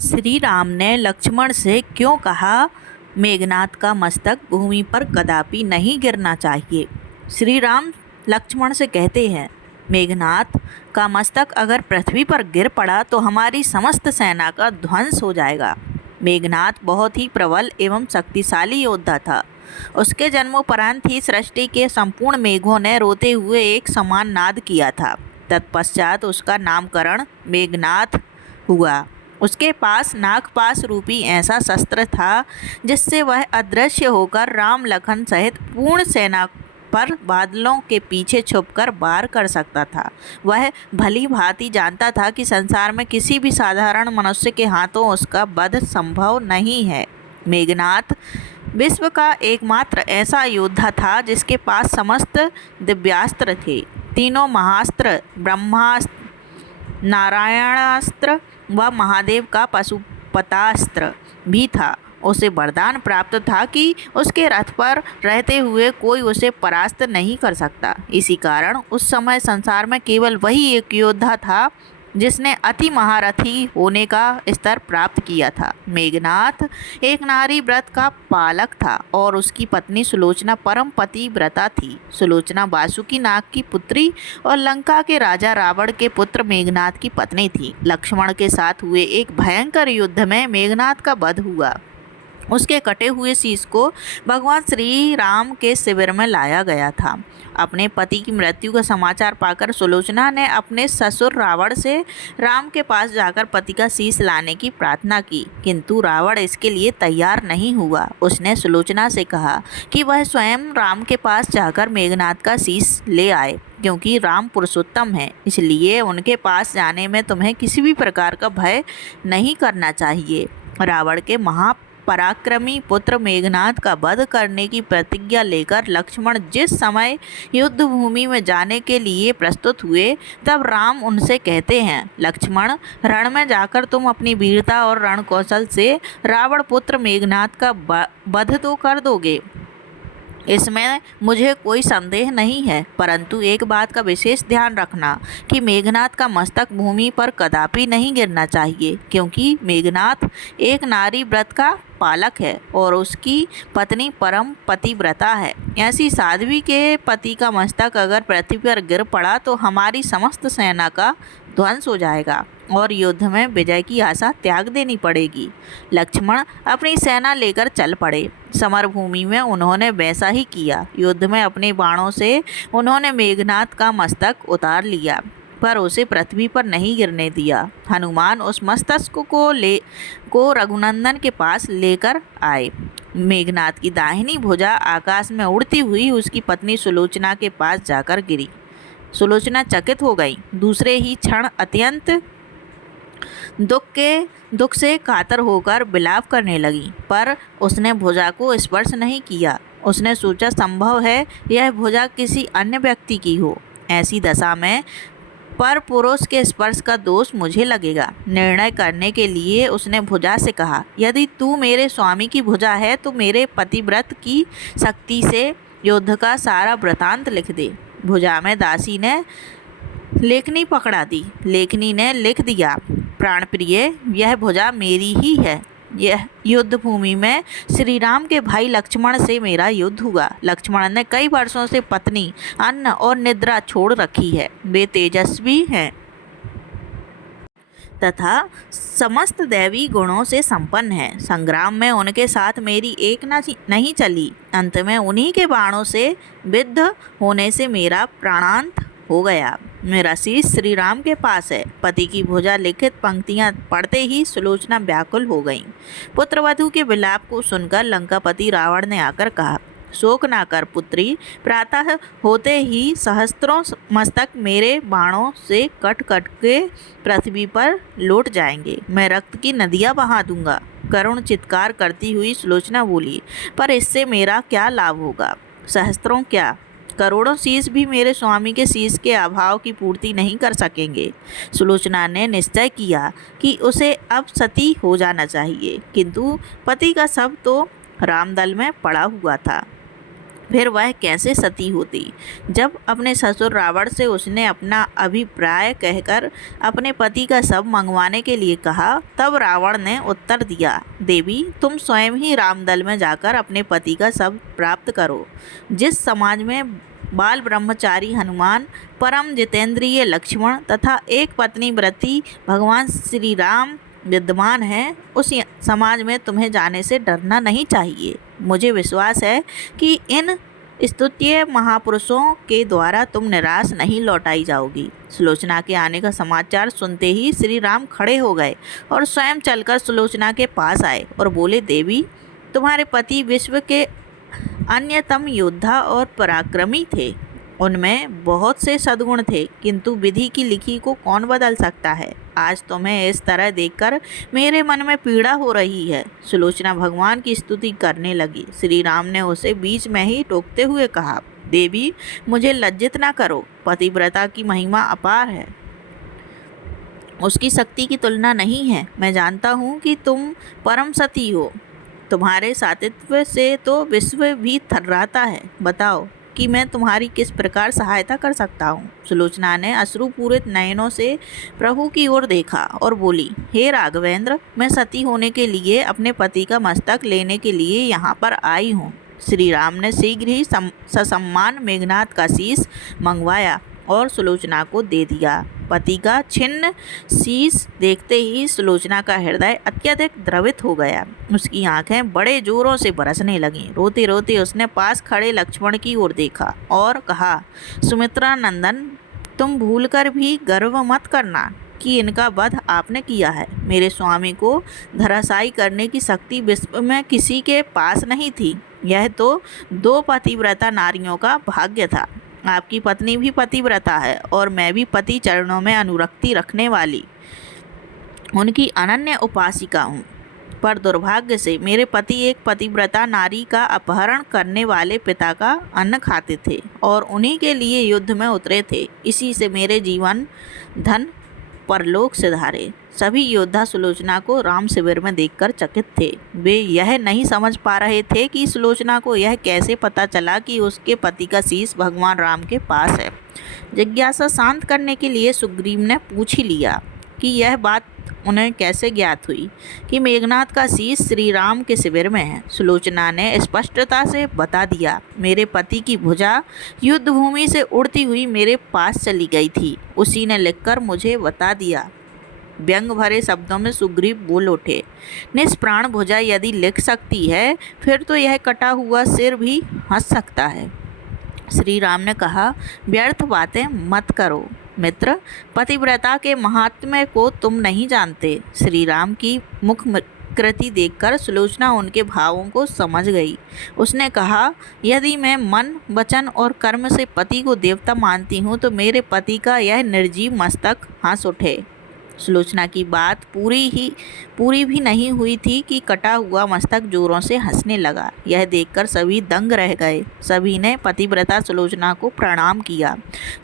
श्री राम ने लक्ष्मण से क्यों कहा, मेघनाद का मस्तक भूमि पर कदापि नहीं गिरना चाहिए। श्री राम लक्ष्मण से कहते हैं, मेघनाद का मस्तक अगर पृथ्वी पर गिर पड़ा तो हमारी समस्त सेना का ध्वंस हो जाएगा। मेघनाद बहुत ही प्रबल एवं शक्तिशाली योद्धा था। उसके जन्मोपरांत ही सृष्टि के संपूर्ण मेघों ने रोते हुए एक समान नाद किया था। तत्पश्चात उसका नामकरण मेघनाद हुआ। उसके पास नागपाश रूपी ऐसा शस्त्र था जिससे वह अदृश्य होकर राम लखन सहित पूर्ण सेना पर बादलों के पीछे छुपकर वार कर सकता था। वह भली भांति जानता था कि संसार में किसी भी साधारण मनुष्य के हाथों उसका वध संभव नहीं है। मेघनाद विश्व का एकमात्र ऐसा योद्धा था जिसके पास समस्त दिव्यास्त्र थे। तीनों महास्त्र, ब्रह्मास्त्र, नारायणास्त्र व महादेव का पशुपतास्त्र भी था। उसे वरदान प्राप्त था कि उसके रथ पर रहते हुए कोई उसे परास्त नहीं कर सकता। इसी कारण उस समय संसार में केवल वही एक योद्धा था जिसने अति महारथी होने का स्तर प्राप्त किया था। मेघनाद एक नारी व्रत का पालक था और उसकी पत्नी सुलोचना परम पतिव्रता थी। सुलोचना वासुकी नाग की पुत्री और लंका के राजा रावण के पुत्र मेघनाद की पत्नी थी। लक्ष्मण के साथ हुए एक भयंकर युद्ध में मेघनाद का वध हुआ। उसके कटे हुए शीश को भगवान श्री राम के शिविर में लाया गया था। अपने पति की मृत्यु का समाचार पाकर सुलोचना ने अपने ससुर रावण से राम के पास जाकर पति का शीश लाने की प्रार्थना की, किंतु रावण इसके लिए तैयार नहीं हुआ। उसने सुलोचना से कहा कि वह स्वयं राम के पास जाकर मेघनाद का शीश ले आए, क्योंकि राम पुरुषोत्तम है, इसलिए उनके पास जाने में तुम्हें किसी भी प्रकार का भय नहीं करना चाहिए। रावण के पराक्रमी पुत्र मेघनाद का वध करने की प्रतिज्ञा लेकर लक्ष्मण जिस समय युद्ध भूमि में जाने के लिए प्रस्तुत हुए, तब राम उनसे कहते हैं, लक्ष्मण, रण में जाकर तुम अपनी वीरता और रण कौशल से रावण पुत्र मेघनाद का वध तो कर दोगे, इसमें मुझे कोई संदेह नहीं है, परंतु एक बात का विशेष ध्यान रखना कि मेघनाद का मस्तक भूमि पर कदापि नहीं गिरना चाहिए, क्योंकि मेघनाद एक नारी व्रत का पालक है और उसकी पत्नी परम पतिव्रता है। ऐसी साध्वी के पति का मस्तक अगर पृथ्वी पर गिर पड़ा तो हमारी समस्त सेना का ध्वंस हो जाएगा और युद्ध में विजय की आशा त्याग देनी पड़ेगी। लक्ष्मण अपनी सेना लेकर चल पड़े। समरभूमि में उन्होंने वैसा ही किया। युद्ध में अपने बाणों से उन्होंने मेघनाद का मस्तक उतार लिया, पर उसे पृथ्वी पर नहीं गिरने दिया। हनुमान उस मस्तक को रघुनंदन के पास लेकर आए। मेघनाद की दाहिनी भुजा आकाश में उड़ती हुई उसकी पत्नी सुलोचना के पास जाकर गिरी। सुलोचना चकित हो गई। दूसरे ही क्षण अत्यंत दुख से कातर होकर विलाप करने लगी, पर उसने भुजा को स्पर्श नहीं किया। उसने सोचा, संभव है यह भुजा किसी अन्य व्यक्ति की हो। ऐसी दशा में पर पुरुष के स्पर्श का दोष मुझे लगेगा। निर्णय करने के लिए उसने भुजा से कहा, यदि तू मेरे स्वामी की भुजा है तो मेरे पतिव्रत की शक्ति से युद्ध का सारा वृतांत लिख दे। भुजा में दासी ने लेखनी पकड़ा दी। लेखनी ने लिख दिया, प्राण प्रिय, यह भुजा मेरी ही है। यह युद्ध भूमि में श्री राम के भाई लक्ष्मण से मेरा युद्ध हुआ। लक्ष्मण ने कई वर्षों से पत्नी, अन्न और निद्रा छोड़ रखी है। वे तेजस्वी हैं तथा समस्त दैवी गुणों से संपन्न है। संग्राम में उनके साथ मेरी एक नहीं चली। अंत में उन्हीं के बाणों से विद्ध होने से मेरा प्राणांत हो गया। मेरा शीश श्री राम के पास है। पति की भुजा लिखित पंक्तियां पढ़ते ही सुलोचना व्याकुल हो गईं। पुत्रवधू के विलाप को सुनकर लंकापति रावण ने आकर कहा, शोक ना कर पुत्री, प्रातः होते ही सहस्त्रों मस्तक मेरे बाणों से कट कट के पृथ्वी पर लौट जाएंगे। मैं रक्त की नदियाँ बहा दूंगा। करुण चित्कार करती हुई सुलोचना बोली, पर इससे मेरा क्या लाभ होगा? सहस्त्रों क्या, करोड़ों शीश भी मेरे स्वामी के शीश के अभाव की पूर्ति नहीं कर सकेंगे। सुलोचना ने निश्चय किया कि उसे अब सती हो जाना चाहिए, किंतु पति का शव तो रामदल में पड़ा हुआ था। फिर वह कैसे सती होती। जब अपने ससुर रावण से उसने अपना अभिप्राय कहकर अपने पति का शव मंगवाने के लिए कहा, तब रावण ने उत्तर दिया, देवी तुम स्वयं ही रामदल में जाकर अपने पति का शव प्राप्त करो। जिस समाज में बाल ब्रह्मचारी हनुमान, परम जितेंद्रिय लक्ष्मण तथा एक पत्नी व्रती भगवान श्री राम विद्यमान है, उस समाज में तुम्हें जाने से डरना नहीं चाहिए। मुझे विश्वास है कि इन स्तुत्य महापुरुषों के द्वारा तुम निराश नहीं लौटाई जाओगी। सुलोचना के आने का समाचार सुनते ही श्री राम खड़े हो गए और स्वयं चलकर सुलोचना के पास आए और बोले, देवी तुम्हारे पति विश्व के अन्यतम योद्धा और पराक्रमी थे। उनमें बहुत से सद्गुण थे, किंतु विधि की लिखी को कौन बदल सकता है। आज तुम्हें इस तरह देखकर मेरे मन में पीड़ा हो रही है। सुलोचना भगवान की स्तुति करने लगी। श्री राम ने उसे बीच में ही टोकते हुए कहा, देवी मुझे लज्जित न करो। पतिव्रता की महिमा अपार है, उसकी शक्ति की तुलना नहीं है। मैं जानता हूँ कि तुम परम सती हो। तुम्हारे सातित्व से तो विश्व भी थर्राता है। बताओ कि मैं तुम्हारी किस प्रकार सहायता कर सकता हूँ। सुलोचना ने अश्रुपूरित नयनों से प्रभु की ओर देखा और बोली, हे राघवेंद्र, मैं सती होने के लिए अपने पति का मस्तक लेने के लिए यहाँ पर आई हूँ। श्री राम ने शीघ्र ही ससम्मान मेघनाद का शीश मंगवाया और सुलोचना को दे दिया। पति का छिन्न शीश देखते ही सुलोचना का हृदय अत्यधिक द्रवित हो गया। उसकी आंखें बड़े जोरों से बरसने लगीं। रोते रोते उसने पास खड़े लक्ष्मण की ओर देखा और कहा, सुमित्रा नंदन, तुम भूलकर भी गर्व मत करना कि इनका वध आपने किया है। मेरे स्वामी को धराशायी करने की शक्ति विश्व में किसी के पास नहीं थी। यह तो 2 पतिव्रता नारियों का भाग्य था। आपकी पत्नी भी पतिव्रता है और मैं भी पति चरणों में अनुरक्ति रखने वाली उनकी अनन्य उपासिका हूँ। पर दुर्भाग्य से मेरे पति एक पतिव्रता नारी का अपहरण करने वाले पिता का अन्न खाते थे और उन्हीं के लिए युद्ध में उतरे थे। इसी से मेरे जीवन धन परलोक सिधारे। सभी योद्धा सुलोचना को राम शिविर में देखकर चकित थे। वे यह नहीं समझ पा रहे थे कि सुलोचना को यह कैसे पता चला कि उसके पति का शीश भगवान राम के पास है। जिज्ञासा शांत करने के लिए सुग्रीव ने पूछ ही लिया कि यह बात उन्हें कैसे ज्ञात हुई कि मेघनाद का शीश श्री राम के शिविर में है। सुलोचना ने स्पष्टता से बता दिया, मेरे पति की भुजा युद्ध भूमि से उड़ती हुई मेरे पास चली गई थी। उसी ने लिखकर मुझे बता दिया। व्यंग भरे शब्दों में सुग्रीव बोल उठे, निष्प्राण भुजा यदि लिख सकती है, फिर तो यह कटा हुआ सिर भी हंस सकता है। श्री राम ने कहा, व्यर्थ बातें मत करो मित्र, पतिव्रता के महात्म्य को तुम नहीं जानते। श्री राम की मुख कृति देखकर सुलोचना उनके भावों को समझ गई। उसने कहा, यदि मैं मन, वचन और कर्म से पति को देवता मानती हूँ तो मेरे पति का यह निर्जीव मस्तक हंस उठे। सुलोचना की बात पूरी भी नहीं हुई थी कि कटा हुआ मस्तक जोरों से हंसने लगा। यह देखकर सभी दंग रह गए। सभी ने पतिव्रता सुलोचना को प्रणाम किया।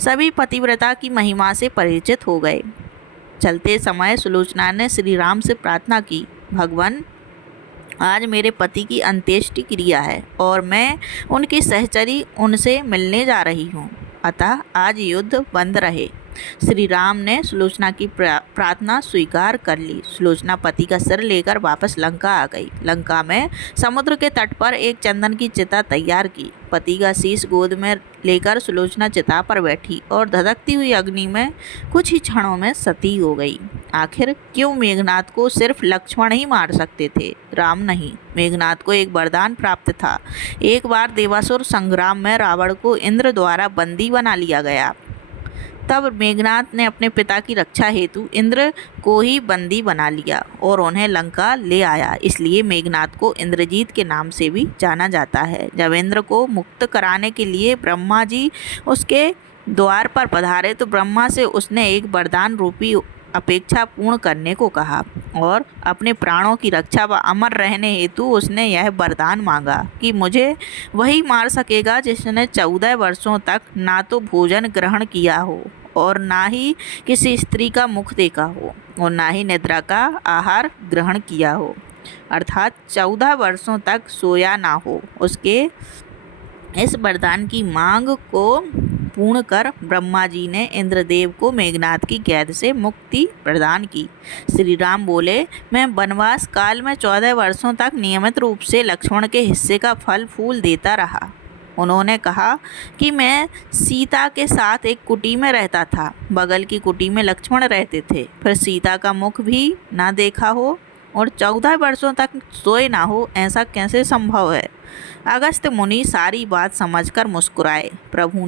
सभी पतिव्रता की महिमा से परिचित हो गए। चलते समय सुलोचना ने श्री राम से प्रार्थना की, भगवान, आज मेरे पति की अंत्येष्टि क्रिया है और मैं उनकी सहचरी उनसे मिलने जा रही हूँ, अतः आज युद्ध बंद रहे। श्री राम ने सुलोचना की प्रार्थना स्वीकार कर ली। सुलोचना पति का सिर लेकर वापस लंका आ गई। लंका में समुद्र के तट पर एक चंदन की चिता तैयार की। पति का शीश गोद में लेकर सुलोचना चिता पर बैठी और धधकती हुई अग्नि में कुछ ही क्षणों में सती हो गई। आखिर क्यों मेघनाद को सिर्फ लक्ष्मण ही मार सकते थे, राम नहीं? मेघनाद को एक वरदान प्राप्त था। एक बार देवासुर संग्राम में रावण को इंद्र द्वारा बंदी बना लिया गया। तब मेघनाद ने अपने पिता की रक्षा हेतु इंद्र को ही बंदी बना लिया और उन्हें लंका ले आया। इसलिए मेघनाद को इंद्रजीत के नाम से भी जाना जाता है। जब इंद्र को मुक्त कराने के लिए ब्रह्मा जी उसके द्वार पर पधारे तो ब्रह्मा से उसने एक वरदान रूपी अपेक्षा पूर्ण करने को कहा और अपने प्राणों की रक्षा व अमर रहने हेतु उसने यह वरदान मांगा कि मुझे वही मार सकेगा जिसने 14 वर्षों तक ना तो भोजन ग्रहण किया हो और ना ही किसी स्त्री का मुख देखा हो और ना ही निद्रा का आहार ग्रहण किया हो, अर्थात 14 वर्षों तक सोया ना हो। उसके इस वरदान की मांग को पूर्ण कर ब्रह्मा जी ने इंद्रदेव को मेघनाद की कैद से मुक्ति प्रदान की। श्री राम बोले, मैं वनवास काल में 14 वर्षों तक नियमित रूप से लक्ष्मण के हिस्से का फल फूल देता रहा। उन्होंने कहा कि मैं सीता के साथ एक कुटी में रहता था। बगल की कुटी में लक्ष्मण रहते थे। फिर सीता का मुख भी ना देखा हो और 14 वर्षों तक सोए ना हो, ऐसा कैसे संभव है? अगस्त्य मुनि सारी बात समझकर मुस्कुराए। प्रभु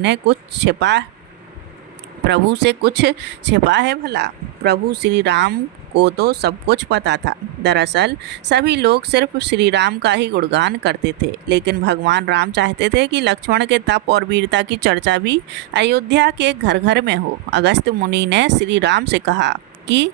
से कुछ छिपा है भला? प्रभु श्री राम को तो सब कुछ पता था। दरअसल सभी लोग सिर्फ श्री राम का ही गुणगान करते थे, लेकिन भगवान राम चाहते थे कि लक्ष्मण के तप और वीरता की चर्चा भी अयोध्या के घर घर में हो। अगस्त्य मुनि ने श्री राम से कहा कि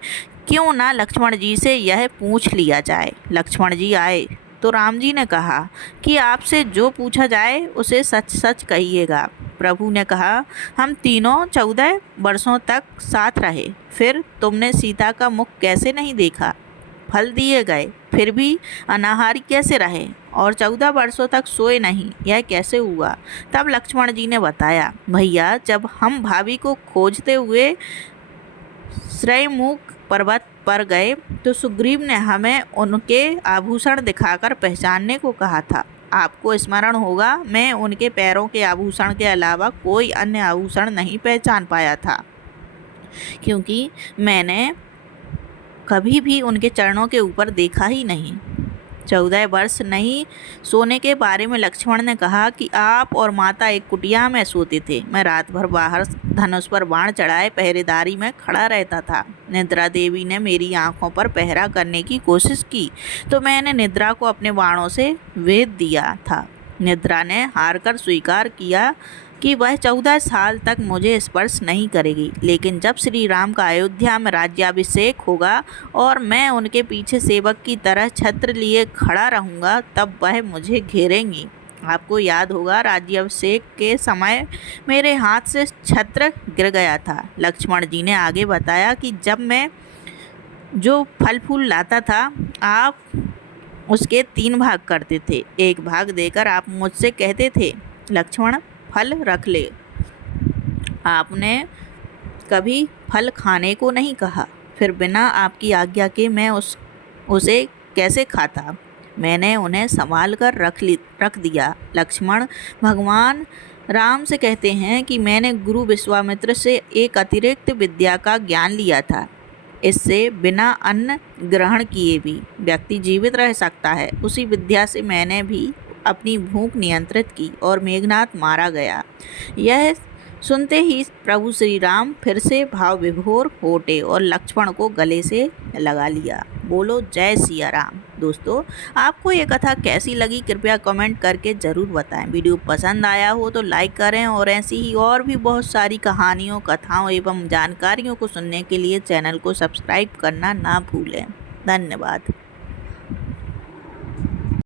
क्यों ना लक्ष्मण जी से यह पूछ लिया जाए। लक्ष्मण जी आए तो राम जी ने कहा कि आपसे जो पूछा जाए उसे सच सच कहिएगा। प्रभु ने कहा, हम तीनों 14 वर्षों तक साथ रहे, फिर तुमने सीता का मुख कैसे नहीं देखा? फल दिए गए, फिर भी अनाहारी कैसे रहे? और 14 वर्षों तक सोए नहीं, यह कैसे हुआ? तब लक्ष्मण जी ने बताया, भैया, जब हम भाभी को खोजते हुए श्रयमुख पर्वत पर गए तो सुग्रीव ने हमें उनके आभूषण दिखाकर पहचानने को कहा था। आपको स्मरण होगा, मैं उनके पैरों के आभूषण के अलावा कोई अन्य आभूषण नहीं पहचान पाया था, क्योंकि मैंने कभी भी उनके चरणों के ऊपर देखा ही नहीं। 14 वर्ष नहीं सोने के बारे में लक्ष्मण ने कहा कि आप और माता एक कुटिया में सोते थे। मैं रात भर बाहर धनुष पर बाण चढ़ाए पहरेदारी में खड़ा रहता था। निद्रा देवी ने मेरी आंखों पर पहरा करने की कोशिश की तो मैंने निद्रा को अपने बाणों से वेध दिया था। निद्रा ने हार कर स्वीकार किया कि वह 14 साल तक मुझे स्पर्श नहीं करेगी, लेकिन जब श्री राम का अयोध्या में राज्याभिषेक होगा और मैं उनके पीछे सेवक की तरह छत्र लिए खड़ा रहूँगा, तब वह मुझे घेरेंगी। आपको याद होगा, राज्याभिषेक के समय मेरे हाथ से छत्र गिर गया था। लक्ष्मण जी ने आगे बताया कि जब मैं जो फल फूल लाता था, आप उसके 3 भाग करते थे। एक भाग देकर आप मुझसे कहते थे, लक्ष्मण फल रख ले। आपने कभी फल खाने को नहीं कहा। फिर बिना आपकी आज्ञा के मैं उसे कैसे खाता? मैंने उन्हें संभाल कर रख दिया। लक्ष्मण भगवान राम से कहते हैं कि मैंने गुरु विश्वामित्र से एक अतिरिक्त विद्या का ज्ञान लिया था। इससे बिना अन्न ग्रहण किए भी व्यक्ति जीवित रह सकता है। उसी विद्या से मैंने भी अपनी भूख नियंत्रित की और मेघनाद मारा गया। यह सुनते ही प्रभु श्री राम फिर से भाव विभोर हो उठे और लक्ष्मण को गले से लगा लिया। बोलो जय सिया राम। दोस्तों, आपको ये कथा कैसी लगी कृपया कमेंट करके ज़रूर बताएं। वीडियो पसंद आया हो तो लाइक करें और ऐसी ही और भी बहुत सारी कहानियों, कथाओं एवं जानकारियों को सुनने के लिए चैनल को सब्सक्राइब करना ना भूलें। धन्यवाद।